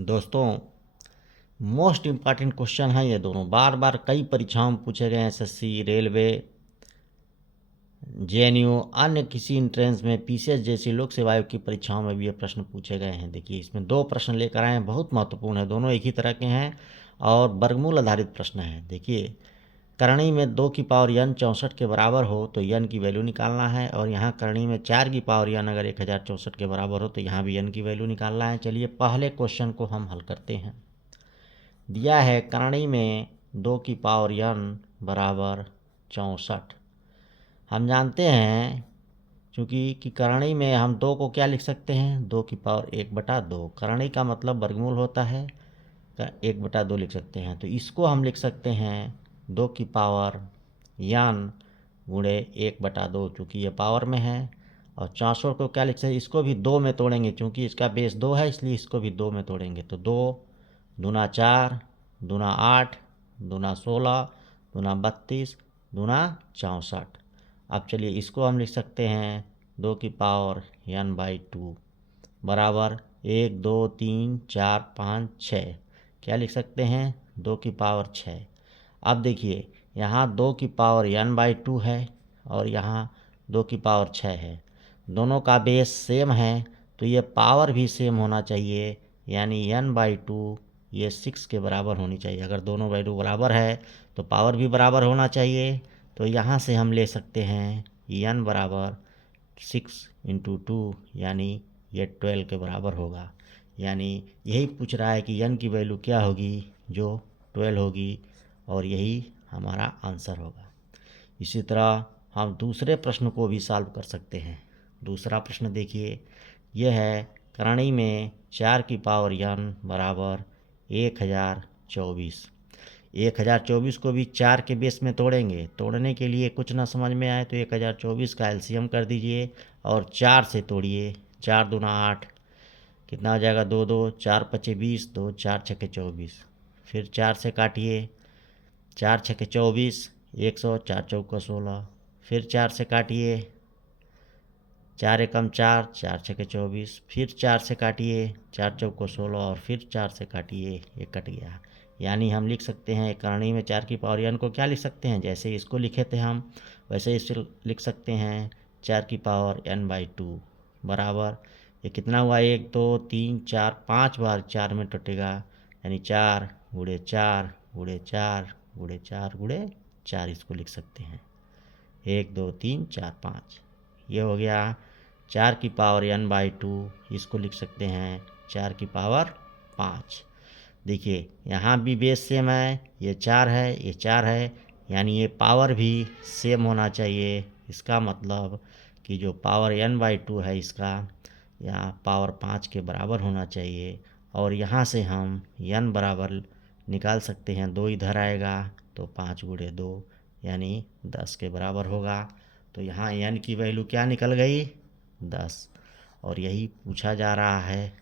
दोस्तों, most important question है ये दोनों। बार बार कई परीक्षाओं में पूछे गए हैं। एसएससी, रेलवे, जेएनयू, अन्य किसी इंट्रेंस में, पीसीएस जैसी लोक सेवा आयोग की परीक्षाओं में भी ये प्रश्न पूछे गए हैं। देखिए, इसमें दो प्रश्न लेकर आए हैं, बहुत महत्वपूर्ण है। दोनों एक ही तरह के हैं और वर्गमूल आधारित प्रश्न है। देखिए, करणी में 2 की पावर n 64 के बराबर हो तो n की वैल्यू निकालना है, और यहाँ करणी में 4 की पावर n अगर 1064 के बराबर हो तो यहाँ भी n की वैल्यू निकालना है। चलिए पहले क्वेश्चन को हम हल करते हैं। दिया है करणी में 2 की पावर n बराबर 64। हम जानते हैं चूँकि कि करणी में हम 2 को क्या लिख सकते हैं, 2 की पावर 1/2। करणी का मतलब वर्गमूल होता है, 1/2 लिख सकते हैं। तो इसको हम लिख सकते हैं 2 की पावर n गुणे 1/2, चूँकि ये पावर में है। और 64 को क्या लिख सकते हैं, इसको भी 2 में तोड़ेंगे, चूँकि इसका बेस 2 है इसलिए इसको भी 2 में तोड़ेंगे। तो 2 दूना 4, दूना 8, दूना 16, दूना 32, दूना 64। अब चलिए इसको हम लिख सकते हैं 2 की पावर n/2 बराबर 1, 2, 3, 4, 5, 6। क्या लिख सकते हैं, 2 की पावर 6। अब देखिए, यहाँ 2 की पावर n/2 है और यहाँ 2 की पावर 6 है। दोनों का बेस सेम है तो ये पावर भी सेम होना चाहिए, यानी n/2 ये 6 के बराबर होनी चाहिए। अगर दोनों वैल्यू बराबर है तो पावर भी बराबर होना चाहिए। तो यहाँ से हम ले सकते हैं n बराबर 6 × 2, यानी ये 12 के बराबर होगा। यानी यही पूछ रहा है कि n की वैल्यू क्या होगी, जो 12 होगी, और यही हमारा आंसर होगा। इसी तरह हम दूसरे प्रश्न को भी सॉल्व कर सकते हैं। दूसरा प्रश्न देखिए, यह है करणी में 4 की पावर n बराबर 1024। 1024 को भी 4 के बेस में तोड़ेंगे। तोड़ने के लिए कुछ ना समझ में आए तो 1024 का एलसीएम कर दीजिए और 4 से तोड़िए। 4 दूना 8, कितना हो जाएगा, 2 2, 4 5 20, 2 4 6 24। फिर 4 से काटिए, 4 6 24, 100, 4 चौका 16। फिर 4 से काटिए, 4 एकम 4, 4 6 24। फिर 4 से काटिए, 4 चौका 16, और फिर 4 से काटिए, ये कट गया। यानी हम लिख सकते हैं करणी में 4 की पावर n को क्या लिख सकते हैं, जैसे इसको लिखे थे हम वैसे इसे लिख सकते हैं 4 की पावर n/2 बराबर, ये कितना हुआ, 1 2 3 4, 5 बार 4 में टूटेगा, यानी 4 गुणे 4 गुणे 4 गुणे 4 गुणे 4, इसको लिख सकते हैं 1 2 3 4 5। ये हो गया 4 की पावर n/2, इसको लिख सकते हैं 4 की पावर 5। देखिए यहाँ भी बेस सेम है, ये 4 है, ये 4 है, यानी ये पावर भी सेम होना चाहिए। इसका मतलब कि जो पावर n/2 है इसका यहाँ पावर 5 के बराबर होना चाहिए। और यहाँ से हम n बराबर निकाल सकते हैं, 2 इधर आएगा तो 5 गुणे 2 यानी 10 के बराबर होगा। तो यहाँ n की वैल्यू क्या निकल गई, 10। और यही पूछा जा रहा है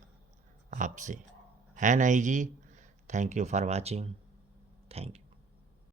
आपसे, है नहीं जी। Thank you for watching. Thank you.